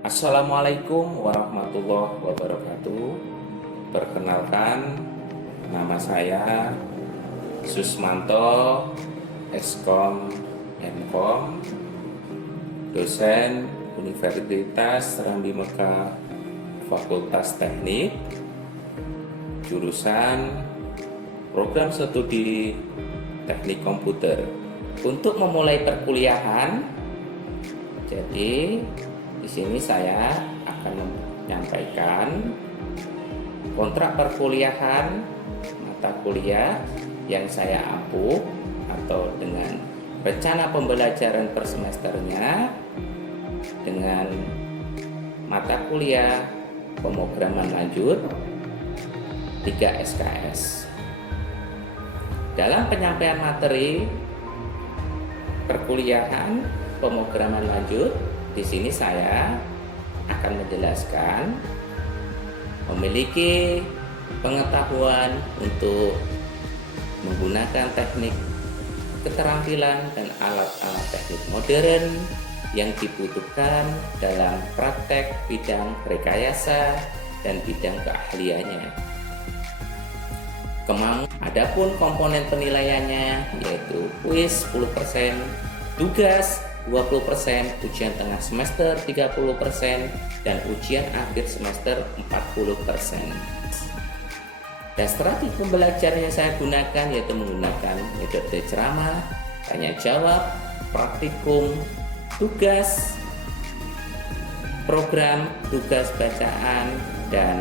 Assalamualaikum warahmatullahi wabarakatuh. Perkenalkan, nama saya Susmanto, Eskom Mkom, dosen Universitas Rambi Mekah, Fakultas Teknik, jurusan Program Studi Teknik Komputer. Untuk memulai perkuliahan, jadi di sini saya akan menyampaikan kontrak perkuliahan mata kuliah yang saya ampuh atau dengan rencana pembelajaran per semesternya dengan mata kuliah pemrograman lanjut 3 SKS. Dalam penyampaian materi perkuliahan pemrograman lanjut, di sini saya akan menjelaskan memiliki pengetahuan untuk menggunakan teknik keterampilan dan alat-alat teknik modern yang dibutuhkan dalam praktek bidang rekayasa dan bidang keahliannya. Adapun komponen penilaiannya yaitu kuis 10%, tugas 20%, ujian tengah semester 30%, dan ujian akhir semester 40%. Dan strategi pembelajaran yang saya gunakan yaitu menggunakan metode ceramah, tanya jawab, praktikum, tugas, program, tugas bacaan, dan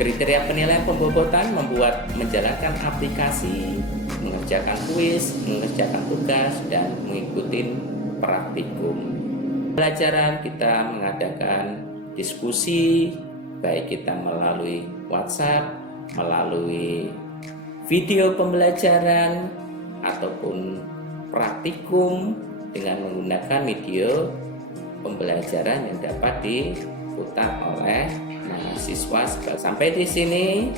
kriteria penilaian pembobotan membuat menjalankan aplikasi, mengerjakan kuis, mengerjakan tugas, dan mengikuti praktikum. Pelajaran kita mengadakan diskusi, baik kita melalui WhatsApp, melalui video pembelajaran, ataupun praktikum dengan menggunakan video pembelajaran yang dapat diputar oleh mahasiswa. Sampai di sini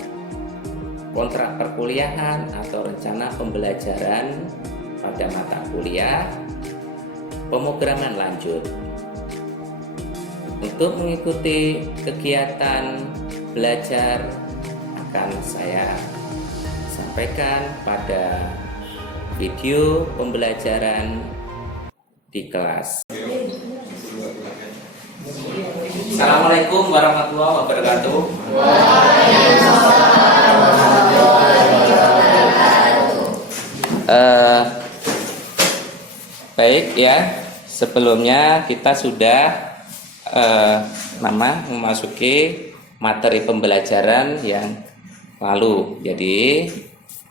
kontrak perkuliahan atau rencana pembelajaran pada mata kuliah pemrograman lanjut. Untuk mengikuti kegiatan belajar akan saya sampaikan pada video pembelajaran di kelas. Assalamualaikum warahmatullahi wabarakatuh. Baik ya, sebelumnya kita sudah memasuki materi pembelajaran yang lalu. Jadi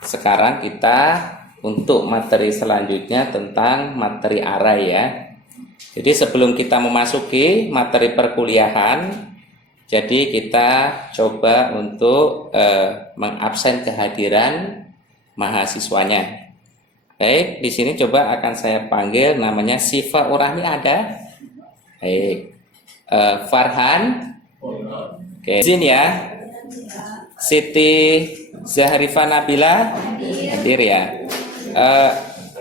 sekarang kita untuk materi selanjutnya tentang materi array ya. Jadi sebelum kita memasuki materi perkuliahan, jadi kita coba untuk mengabsen kehadiran mahasiswanya. Baik, di sini coba akan saya panggil namanya Siva Urahmi ada. Baik, Farhan. Oke, izin ya. Siti Zahrifa Nabila hadir ya.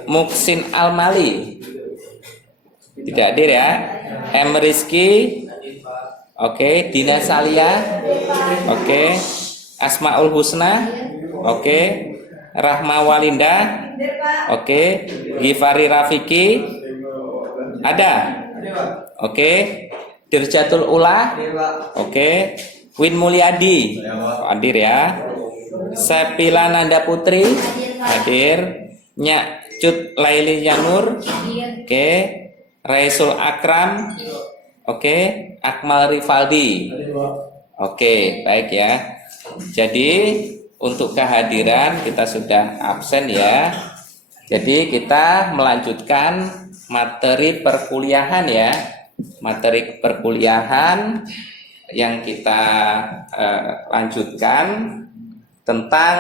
Muksin Almali tidak hadir ya. M Rizky. Oke, Dina Salia. Oke, Asmaul Husna. Oke, Rahma Walinda. Oke, Gifari Rafiki. Ada. Oke, Dirjatul Ula. Oke, Win Mulyadi hadir ya. Sepila Nanda Putri hadir. Nyak Cut Laili Yanur. Oke, Raisul Akram. Oke, Akmal Rivaldi. Oke, baik ya. Jadi untuk kehadiran kita sudah absen ya. Jadi kita melanjutkan materi perkuliahan ya. Materi perkuliahan yang kita lanjutkan tentang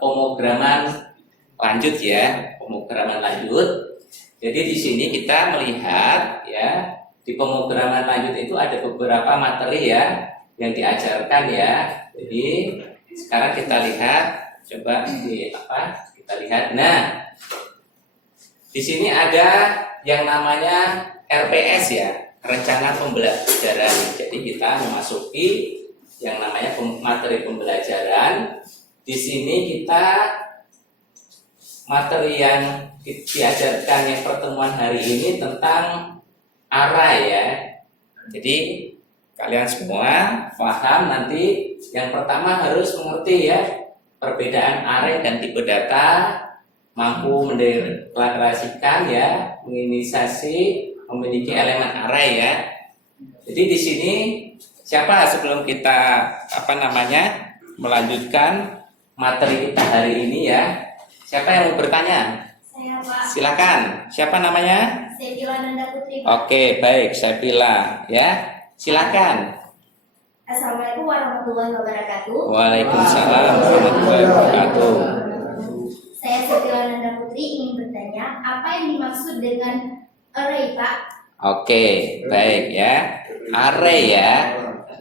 pemrograman lanjut ya. Pemrograman lanjut. Jadi di sini kita melihat ya, di pemrograman lanjut itu ada beberapa materi ya yang diajarkan ya. Jadi sekarang kita lihat, coba kita lihat. Nah, di sini ada yang namanya RPS ya. rencana pembelajaran. Jadi kita memasuki yang namanya materi pembelajaran. Di sini kita materi yang diajarkan yang pertemuan hari ini tentang array ya. Jadi kalian semua paham nanti yang pertama harus mengerti ya perbedaan array dan tipe data, mampu mendeklarasikan ya, menginisiasi, memiliki elemen array ya. Jadi di sini siapa sebelum kita melanjutkan materi kita hari ini ya? Siapa yang mau bertanya? Saya, Pak. Silakan. Siapa namanya? Sepila Nanda Putri. Oke, baik, Sepila ya. Silakan. Assalamualaikum warahmatullahi wabarakatuh. Waalaikumsalam warahmatullahi wabarakatuh. Saya Sepila Nanda Putri ingin bertanya, apa yang dimaksud dengan array, Pak? Oke, baik ya. Array ya.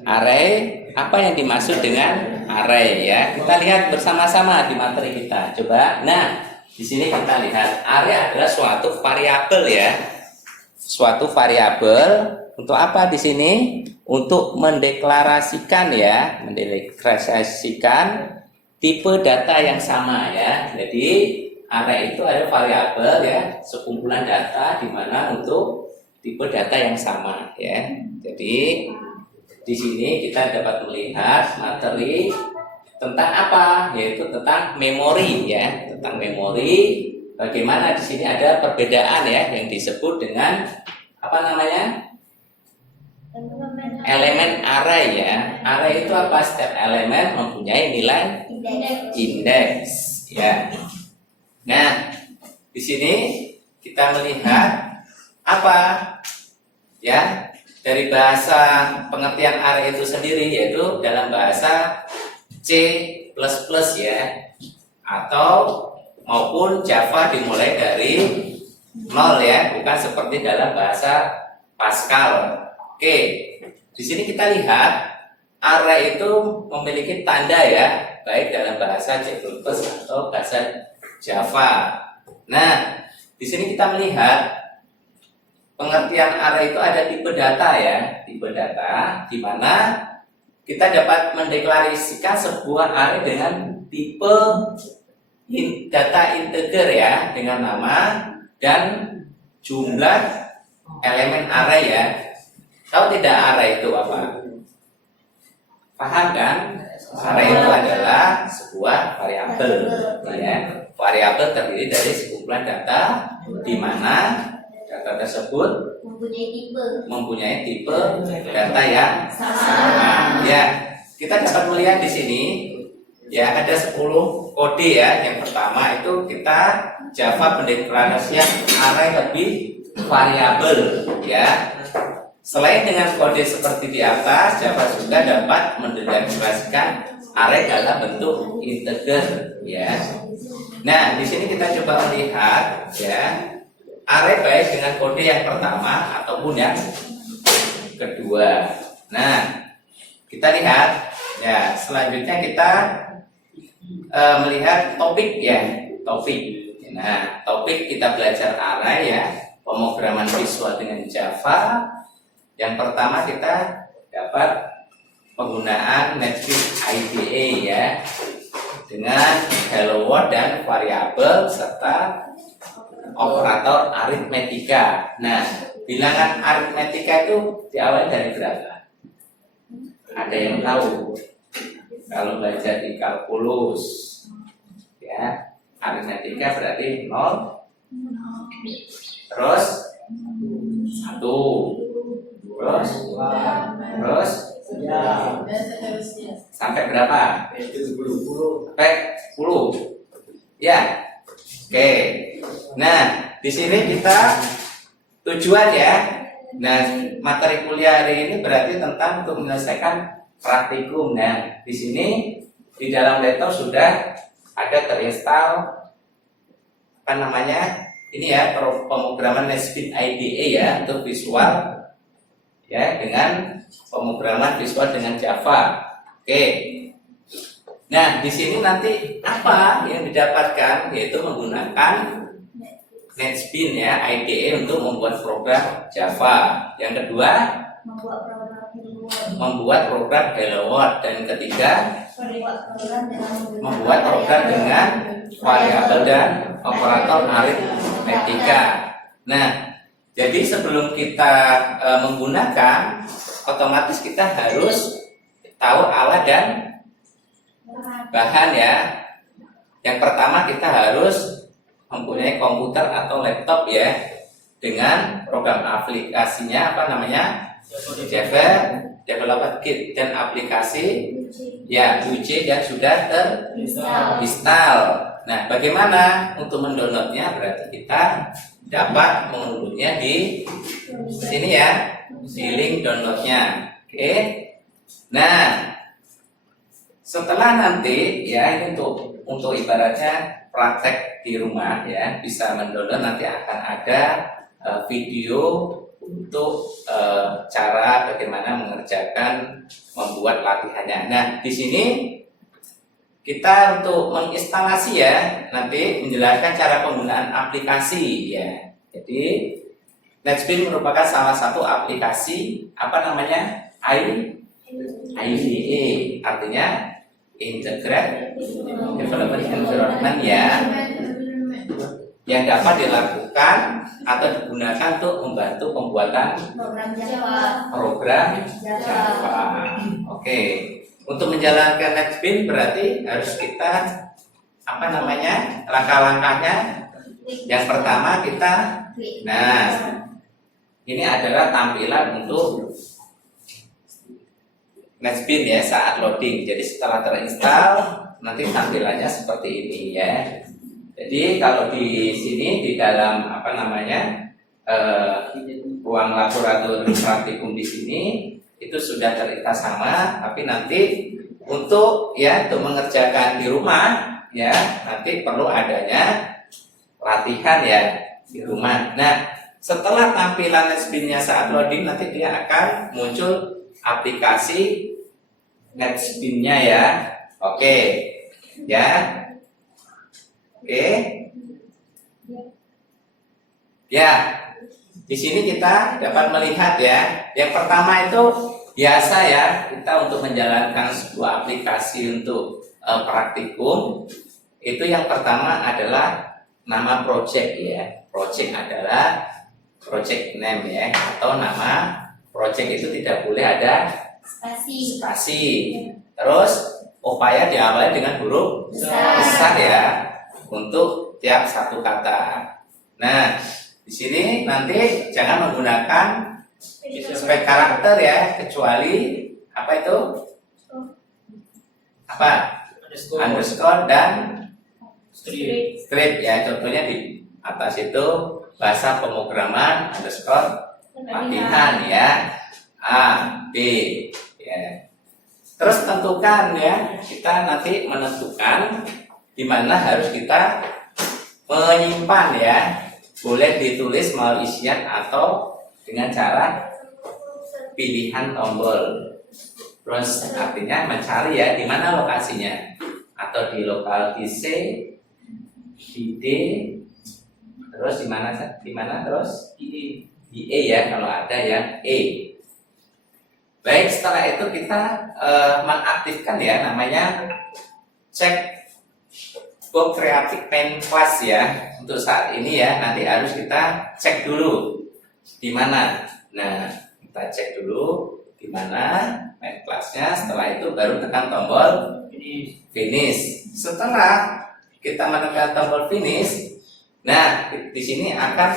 Array, apa yang dimaksud dengan array ya? Kita lihat bersama-sama di materi kita. Coba. Nah, di sini kita lihat array adalah suatu variabel ya. Suatu variabel untuk apa di sini? Untuk mendeklarasikan ya, mendeklarasikan tipe data yang sama ya. Jadi array itu ada variabel ya, sekumpulan data di mana untuk tipe data yang sama ya. Jadi di sini kita dapat melihat materi tentang apa? Yaitu tentang memori ya, tentang memori. Bagaimana di sini ada perbedaan ya yang disebut dengan apa namanya? Elemen array ya. Array itu apa? Setiap elemen mempunyai nilai indeks ya. Nah, di sini kita melihat apa? Ya, dari bahasa pengertian array itu sendiri yaitu dalam bahasa C++ ya, atau maupun Java dimulai dari 0 ya, bukan seperti dalam bahasa Pascal. Oke, di sini kita lihat array itu memiliki tanda ya, baik dalam bahasa C++ atau bahasa Java. Nah, di sini kita melihat pengertian array itu ada tipe data ya, tipe data di mana kita dapat mendeklarasikan sebuah array dengan tipe data integer ya, dengan nama dan jumlah elemen array ya. Tahu tidak array itu apa? Paham kan? Array itu adalah sebuah variabel ya. Variabel terdiri dari sekumpulan data di mana data tersebut mempunyai tipe data yang sama. Ya, kita dapat melihat di sini ya ada 10 kode ya. Yang pertama itu kita Java pendeklarasian array lebih variabel ya. Selain dengan kode seperti di atas, Java juga dapat mendeklarasikan array dalam bentuk integer ya. Nah, di sini kita coba melihat ya, array baik dengan kode yang pertama ataupun yang kedua. Nah, kita lihat ya, selanjutnya kita melihat topik ya, topik. Nah, topik kita belajar array ya, pemrograman visual dengan Java. Yang pertama kita dapat penggunaan NetSuite IDE ya, dengan hello world dan variabel serta operator aritmetika. Nah, bilangan aritmetika itu diawali dari berapa? Ada yang tahu? Kalau belajar di kalkulus ya, aritmetika berarti 0, terus 1, terus sampai berapa? Sampai 10 ya. Oke. Nah, di sini kita tujuan ya. Nah, materi kuliah hari ini berarti tentang untuk menyelesaikan praktikum. Nah, di sini di dalam laptop sudah ada terinstall apa namanya? Ini ya, pemrograman NetSuite IDE ya untuk visual ya, dengan pemrograman visual dengan Java. Oke. Nah, di sini nanti apa yang didapatkan, yaitu menggunakan NetBeans ya, IDE untuk membuat program Java. Yang kedua, membuat program Hello World. Dan ketiga, membuat program dengan variabel dan operator aritmetika. Nah, jadi sebelum kita menggunakan, otomatis kita harus tahu alat dan bahan ya. Yang pertama kita harus mempunyai komputer atau laptop ya, dengan program aplikasinya apa namanya, Java Developer Kit, dan aplikasi ya UJ dan sudah terinstall. Nah, bagaimana untuk mendownloadnya? Berarti kita dapat mengunduhnya di sini ya, di link downloadnya. Oke. Nah, setelah nanti ya, ini untuk ibaratnya praktek di rumah ya, bisa mendownload, nanti akan ada video untuk cara bagaimana mengerjakan membuat latihannya. Nah, di sini kita untuk menginstalasi ya, nanti menjelaskan cara penggunaan aplikasi ya. Jadi NetBeans merupakan salah satu aplikasi apa namanya, IDE, artinya Integrated Development Environment ya, yang dapat dilakukan atau digunakan untuk membantu pembuatan program Java. Oke. Untuk menjalankan NetBeans berarti harus kita apa namanya, langkah-langkahnya. Yang pertama kita, nah ini adalah tampilan untuk NetBeans ya saat loading. Jadi setelah terinstall nanti tampilannya seperti ini ya. Jadi kalau di sini di dalam apa namanya ruang laboratorium praktikum di sini itu sudah cerita sama, tapi nanti untuk mengerjakan di rumah ya, nanti perlu adanya latihan ya di rumah. Nah, setelah tampilan NetBeans-nya saat loading, nanti dia akan muncul aplikasi NetBeans-nya ya. Oke. Ya. Oke. Ya. Di sini kita dapat melihat ya. Yang pertama itu biasa ya, kita untuk menjalankan sebuah aplikasi untuk praktikum, itu yang pertama adalah nama project ya. Project adalah project name ya, atau nama project itu tidak boleh ada spasi. Terus upaya diawali dengan huruf besar ya untuk tiap satu kata. Nah, di sini nanti jangan menggunakan spek karakter ya, kecuali apa itu? Apa? Underscore dan script ya. Contohnya di atas itu bahasa pemrograman underscore latihan ya, A, B ya. Terus tentukan ya, kita nanti menentukan di mana harus kita menyimpan ya. Boleh ditulis melalui isian atau dengan cara pilihan tombol. Terus artinya mencari ya di mana lokasinya, atau di lokal di C, di D, terus di mana terus di E ya kalau ada yang E. Baik, setelah itu kita mengaktifkan ya namanya cek Bob Creative Paint Class ya. Untuk saat ini ya, nanti harus kita cek dulu di mana. Nah, kita cek dulu di mana paint class-nya. Setelah itu baru tekan tombol finish. Setelah kita menekan tombol finish, nah di sini akan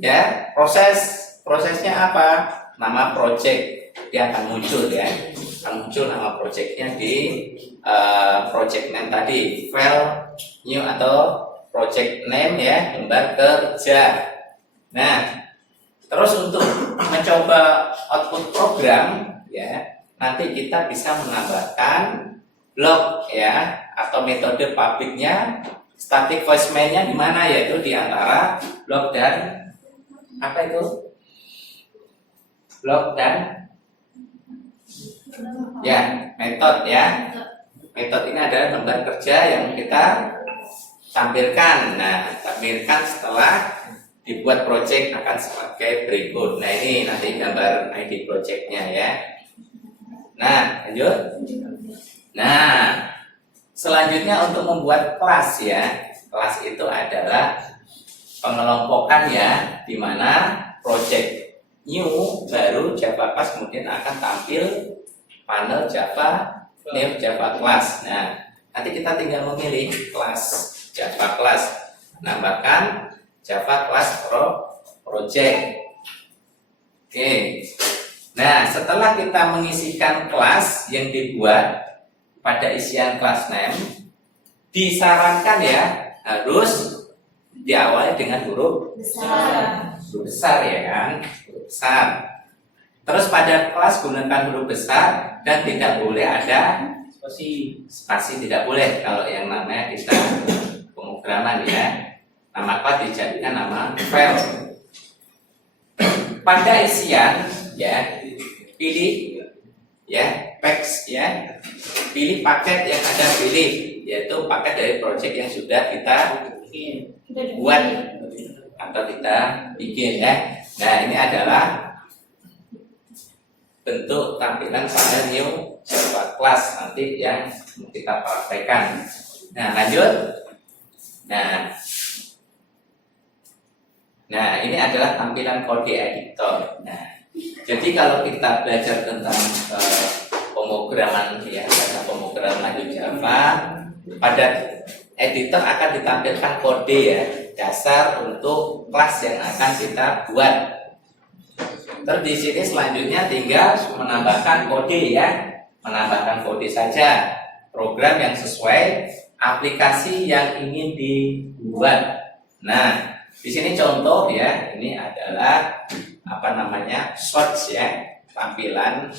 ya prosesnya apa? Nama project yang akan muncul ya. Akan muncul nama projectnya di project name tadi, file new atau project name ya, lembar kerja. Nah, terus untuk mencoba output program ya, nanti kita bisa menambahkan blok ya, atau metode publiknya, static voice main-nya di mana, yaitu di antara blok dan apa itu? Blok dan ya, metode ya. Metode ini adalah lembar kerja yang kita tampilkan. Nah, tampilkan setelah dibuat project akan sebagai berikut. Nah, ini nanti gambar ID projectnya ya. Nah, lanjut. Nah, selanjutnya untuk membuat kelas ya. Kelas itu adalah pengelompokan ya, di mana project new baru Java class kemudian akan tampil panel Java new Java class. Nah, nanti kita tinggal memilih kelas Java class, menambahkan Java class project. Oke. Nah, setelah kita mengisikan kelas yang dibuat pada isian kelas name, disarankan ya harus diawali dengan huruf besar ya kan, huruf besar. Terus pada kelas gunakan huruf besar dan tidak boleh ada spasi, tidak boleh kalau yang namanya kita pemrograman ya. Nama kelas dijadikan nama file. Pada isian ya pilih ya text ya, pilih paket yang ada pilih, yaitu paket dari project yang sudah kita buat atau kita bikin ya. Nah, ini adalah bentuk tampilan panel new Java class nanti yang kita praktekkan. Nah, lanjut. Nah, ini adalah tampilan kode editor. Nah, jadi kalau kita belajar tentang pemrograman ya, bahasa pemrograman lanjut Java, pada editor akan ditampilkan kode ya, dasar untuk kelas yang akan kita buat. Terus di sini selanjutnya tinggal menambahkan kode ya, menambahkan kode saja, program yang sesuai aplikasi yang ingin dibuat. Nah, di sini contoh ya, ini adalah source ya, tampilan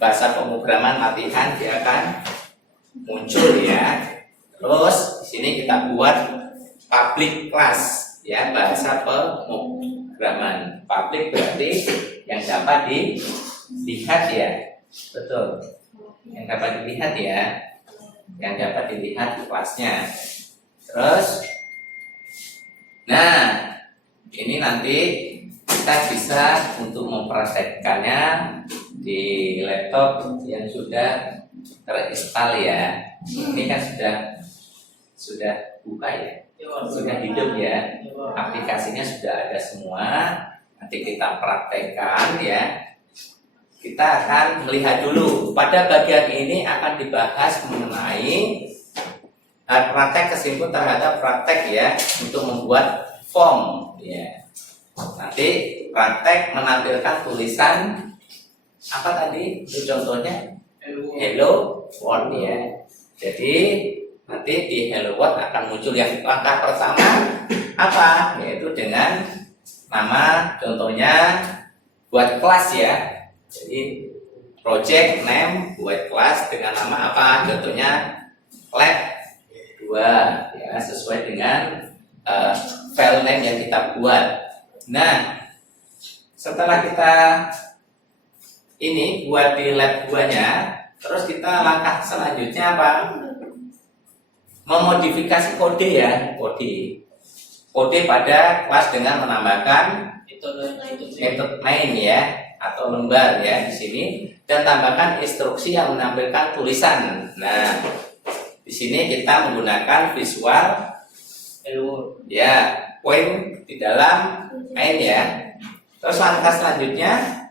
bahasa pemrograman latihan dia akan muncul ya. Terus di sini kita buat public class ya, bahasa pemrograman. Public berarti yang dapat dilihat ya, betul. Yang dapat dilihat ya, yang dapat dilihat kelasnya. Terus, nah ini nanti kita bisa untuk mempraktekkannya di laptop yang sudah terinstall ya. Ini kan sudah buka ya, sudah hidup ya, aplikasinya sudah ada semua. Nanti kita praktekkan ya. Kita akan melihat dulu pada bagian ini akan dibahas mengenai praktek kesimpulan terhadap praktek ya untuk membuat form ya. Nanti praktek menampilkan tulisan apa tadi itu contohnya hello world ya. Jadi nanti di hello world akan muncul yang langkah pertama apa, yaitu dengan nama, contohnya buat kelas ya. Jadi project name buat kelas dengan nama apa, contohnya lab 2 ya, sesuai dengan file name yang kita buat. Nah, setelah kita ini buat di lab 2-nya, terus kita langkah selanjutnya apa? Memodifikasi kode ya, kode pada kelas dengan menambahkan method main ya, atau lembar ya di sini, dan tambahkan instruksi yang menampilkan tulisan. Nah, di sini kita menggunakan visual ya, point di dalam main ya. Terus langkah selanjutnya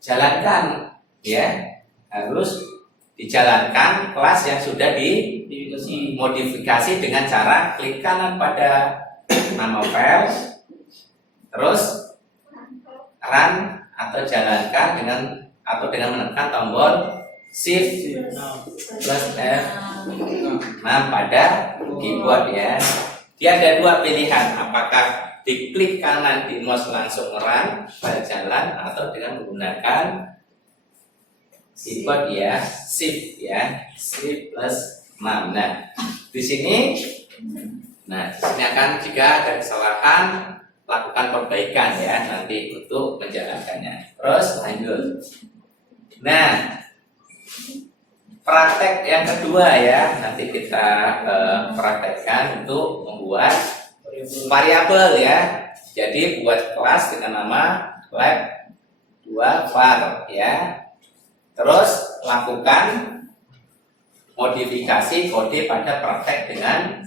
jalankan ya, harus dijalankan kelas yang sudah dimodifikasi dengan cara klik kanan pada nama file, terus run atau jalankan dengan menekan tombol Shift plus F6 pada keyboard ya. Dia ada dua pilihan, apakah diklik kanan di mouse langsung run berjalan atau dengan menggunakan keyboard ya, Shift plus 6. Nah, di sini akan jika ada kesalahan lakukan perbaikan ya nanti untuk menjalankannya. Terus lanjut. Nah, praktek yang kedua ya, nanti kita praktekkan untuk membuat variabel ya. Jadi buat kelas dengan nama lab 2 var ya. Terus lakukan modifikasi kode pada praktek dengan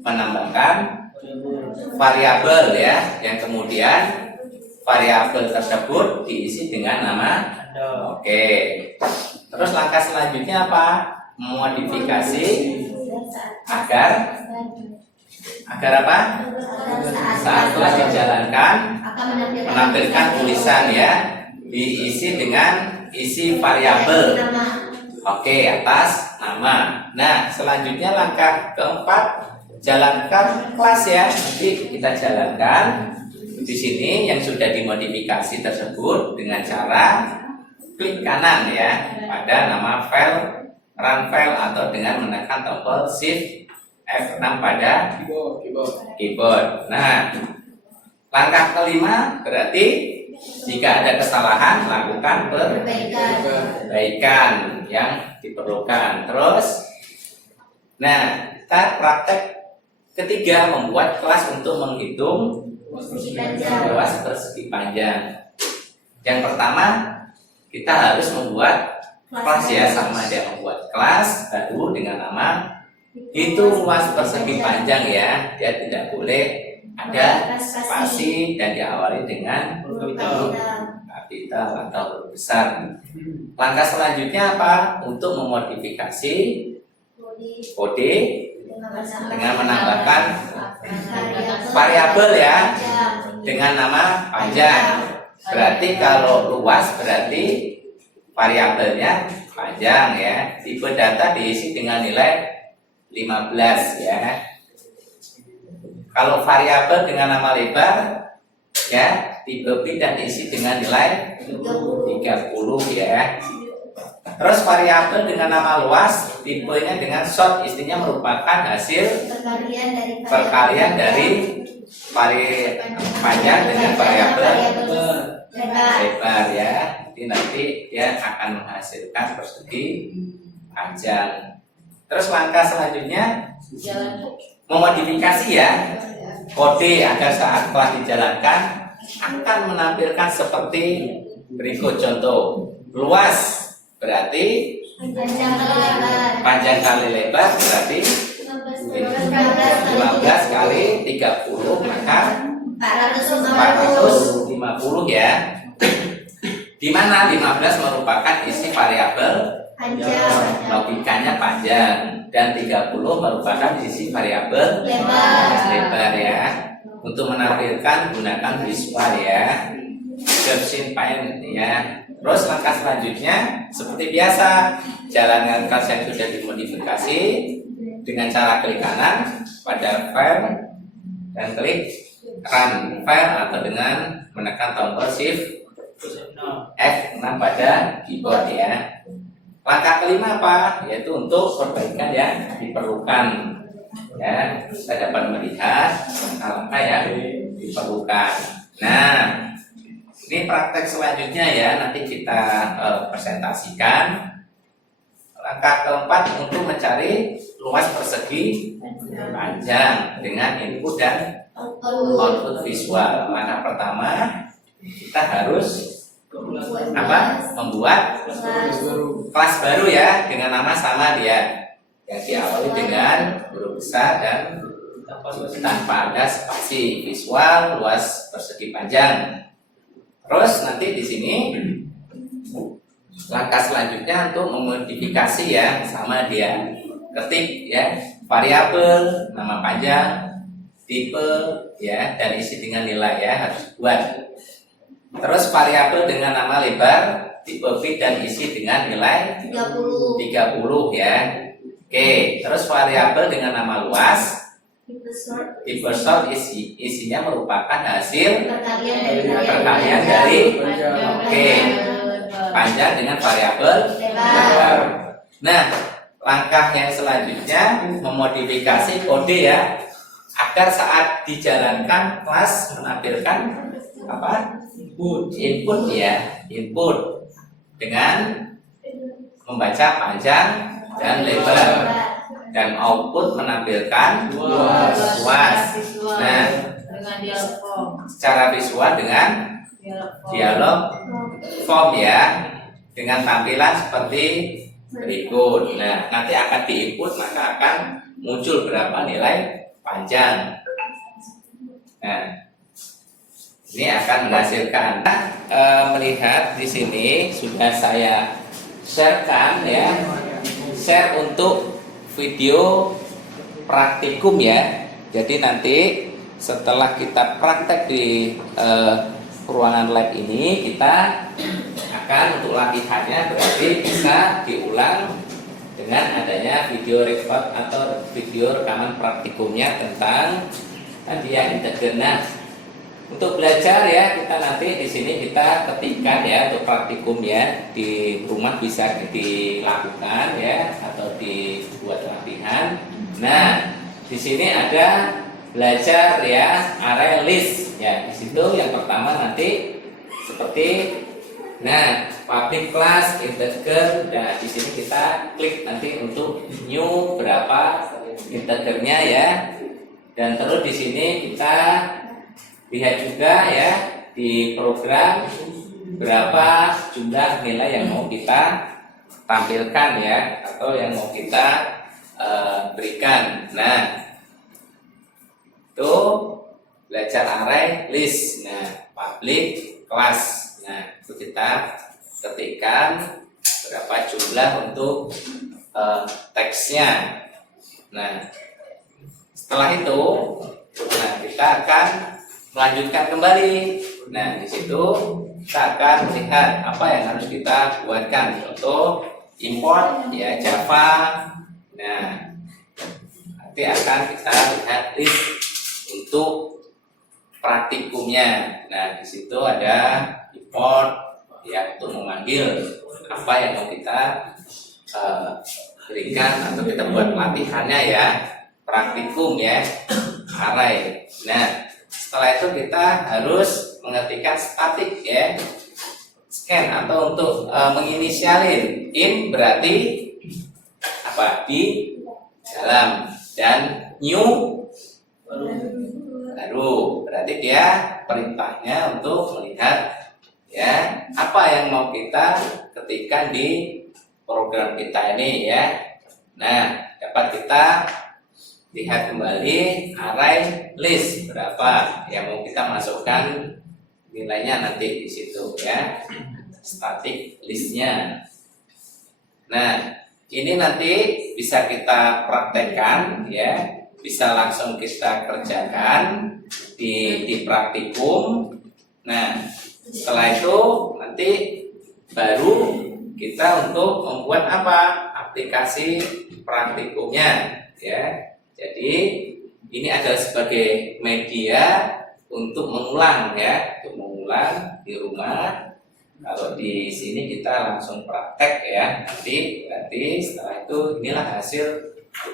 menambahkan variabel ya, yang kemudian variabel tersebut diisi dengan nama. Oke. Terus langkah selanjutnya apa? Modifikasi agar apa? Saat kelas dijalankan akan menampilkan tulisan ya, diisi dengan isi variabel. Oke, atas nama. Nah, selanjutnya langkah keempat, jalankan kelas ya. Nanti kita jalankan di sini yang sudah dimodifikasi tersebut dengan cara klik kanan ya pada nama file, run file, atau dengan menekan tombol shift F6 pada keyboard. Nah, langkah kelima berarti jika ada kesalahan lakukan perbaikan yang diperlukan. Terus, nah kita praktek ketiga membuat kelas untuk menghitung luas persegi panjang. Yang pertama kita harus membuat kelas ya, sama dia membuat kelas baru dengan nama hitung luas persegi panjang ya. Dia tidak boleh ada spasi dan diawali dengan kapital atau huruf besar. Langkah selanjutnya apa? Untuk memodifikasi kode dengan menambahkan variabel ya dengan nama panjang. Berarti kalau luas berarti variabelnya panjang ya. Tipe data diisi dengan nilai 15 ya. Kalau variabel dengan nama lebar ya, tipe B dan diisi dengan nilai 30 ya. Terus variabel dengan nama luas, tipenya dengan short, istinya merupakan hasil perkalian dari panjang dengan variabel lebar ya. Jadi nanti dia akan menghasilkan persegi panjang. Terus langkah selanjutnya memodifikasi ya kode agar saat telah dijalankan akan menampilkan seperti berikut. Contoh, luas berarti panjang kali lebar berarti 15 kali 30 maka 450 ya. Di mana 15 merupakan isi variabel logikanya panjang dan 30 merupakan isi variabel lebar ya. Untuk menampilkan gunakan visual ya, Gaussian Paint ya. Terus langkah selanjutnya seperti biasa, jalankan kelas yang sudah dimodifikasi dengan cara klik kanan pada file dan klik run file atau dengan menekan tombol shift F6 pada keyboard ya. Langkah kelima apa? Yaitu untuk perbaikan yang diperlukan ya. Kita dapat melihat langkah-langkah yang diperlukan. Nah, ini praktek selanjutnya ya, nanti kita presentasikan. Langkah keempat untuk mencari luas persegi panjang dengan input dan output visual. Langkah pertama kita harus membuat kelas baru ya dengan nama sama dia yang diawali dengan huruf besar dan tanpa ada spasi. Visual luas persegi panjang. Terus nanti di sini langkah selanjutnya untuk memodifikasi ya, sama dia ketik ya variabel nama panjang, tipe ya, dan isi dengan nilai ya, harus buat. Terus variabel dengan nama lebar, tipe B dan isi dengan nilai 30 ya. Oke, terus variabel dengan nama luas, tipe short isinya merupakan hasil perkalian dari panjang dengan variabel lebar. Nah, langkah yang selanjutnya memodifikasi kode ya, agar saat dijalankan kelas menampilkan apa? Input ya, input dengan membaca panjang dan lebar, dan output menampilkan luas. Nah, dengan dialog form. secara visual dengan dialog form ya, dengan tampilan seperti berikut. Nah, nanti akan diinput, maka akan muncul berapa nilai panjang. Nah, ini akan menghasilkan. Melihat di sini sudah saya sharekan ya, share untuk video praktikum ya. Jadi nanti setelah kita praktek di ruangan lab ini, kita akan untuk latihannya berarti bisa diulang dengan adanya video record atau video rekaman praktikumnya tentang tadi yang integer. Nah, untuk belajar ya, kita nanti di sini kita ketikkan ya untuk praktikum ya, di rumah bisa dilakukan ya atau dibuat latihan. Nah, di sini ada belajar ya array list ya. Di situ yang pertama nanti seperti public class integer. Nah, di sini kita klik nanti untuk new berapa integernya ya. Dan terus di sini kita lihat juga ya di program berapa jumlah nilai yang mau kita tampilkan ya, atau yang mau kita berikan. Nah, itu belajar array list. Nah, public class. Nah, itu kita ketikkan berapa jumlah untuk teksnya. Nah, setelah itu, nah kita akan melanjutkan kembali. Nah, di situ kita akan melihat apa yang harus kita buatkan. Contoh import ya Java. Nah, nanti akan kita lihat list untuk praktikumnya. Nah, di situ ada import ya untuk memanggil apa yang mau kita berikan atau kita buat latihannya ya, praktikum ya array. Nah, setelah itu kita harus mengetikkan static ya, scan atau untuk menginisialin. In berarti apa? Di dalam, dan new baru berarti dia perintahnya untuk melihat ya apa yang mau kita ketikkan di program kita ini ya. Nah, dapat kita lihat kembali array list berapa yang mau kita masukkan nilainya nanti di situ ya, static listnya. Nah, ini nanti bisa kita praktekkan ya, bisa langsung kita kerjakan di praktikum. Nah, setelah itu nanti baru kita untuk membuat apa? Aplikasi praktikumnya ya. Jadi ini adalah sebagai media untuk mengulang ya, untuk mengulang di rumah. Kalau di sini kita langsung praktek ya, nanti berarti setelah itu inilah hasil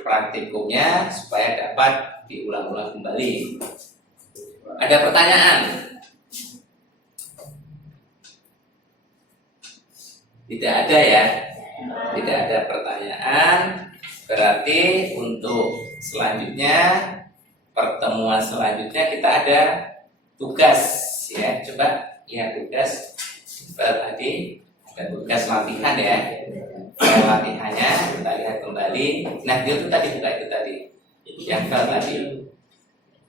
praktikumnya supaya dapat diulang-ulang kembali. Ada pertanyaan? Tidak ada ya? Tidak ada pertanyaan. Berarti untuk selanjutnya, pertemuan selanjutnya kita ada tugas ya. Coba lihat tugas tadi, ada tugas latihan ya. Latihannya kita lihat kembali. Nah, itu tadi buka itu tadi, yang tadi.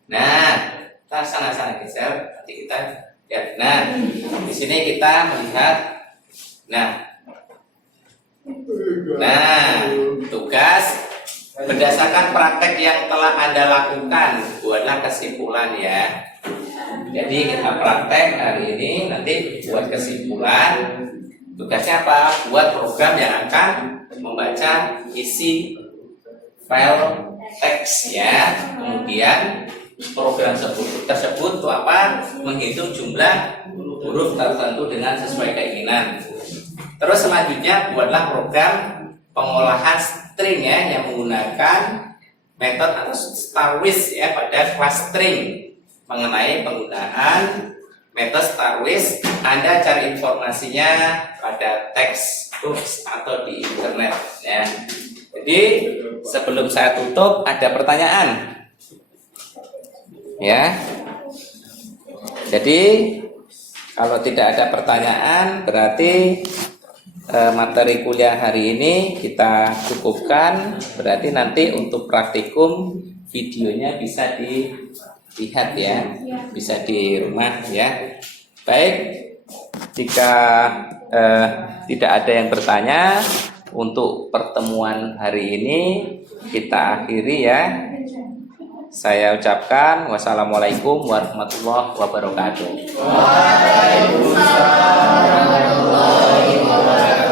Nah, kita sana geser. Nanti kita lihat. Nah, di sini kita melihat. Nah, tugas berdasarkan praktek yang telah Anda lakukan, buatlah kesimpulan ya. Jadi kita praktek hari ini, nanti buat kesimpulan. Tugasnya apa? Buat program yang akan membaca isi file teks ya. Kemudian program tersebut itu apa? Menghitung jumlah huruf tertentu dengan sesuai keinginan. Terus selanjutnya buatlah program pengolahan string ya, yang menggunakan metode atau star with ya pada kelas string. Mengenai penggunaan metode star with, Anda cari informasinya pada teks books atau di internet ya. Jadi sebelum saya tutup ada pertanyaan. Ya. Jadi kalau tidak ada pertanyaan berarti materi kuliah hari ini kita cukupkan. Berarti nanti untuk praktikum videonya bisa dilihat ya, bisa di rumah ya. Baik, jika tidak ada yang bertanya, untuk pertemuan hari ini kita akhiri ya. Saya ucapkan wassalamualaikum warahmatullahi wabarakatuh. Waalaikumsalam warahmatullahi wabarakatuh.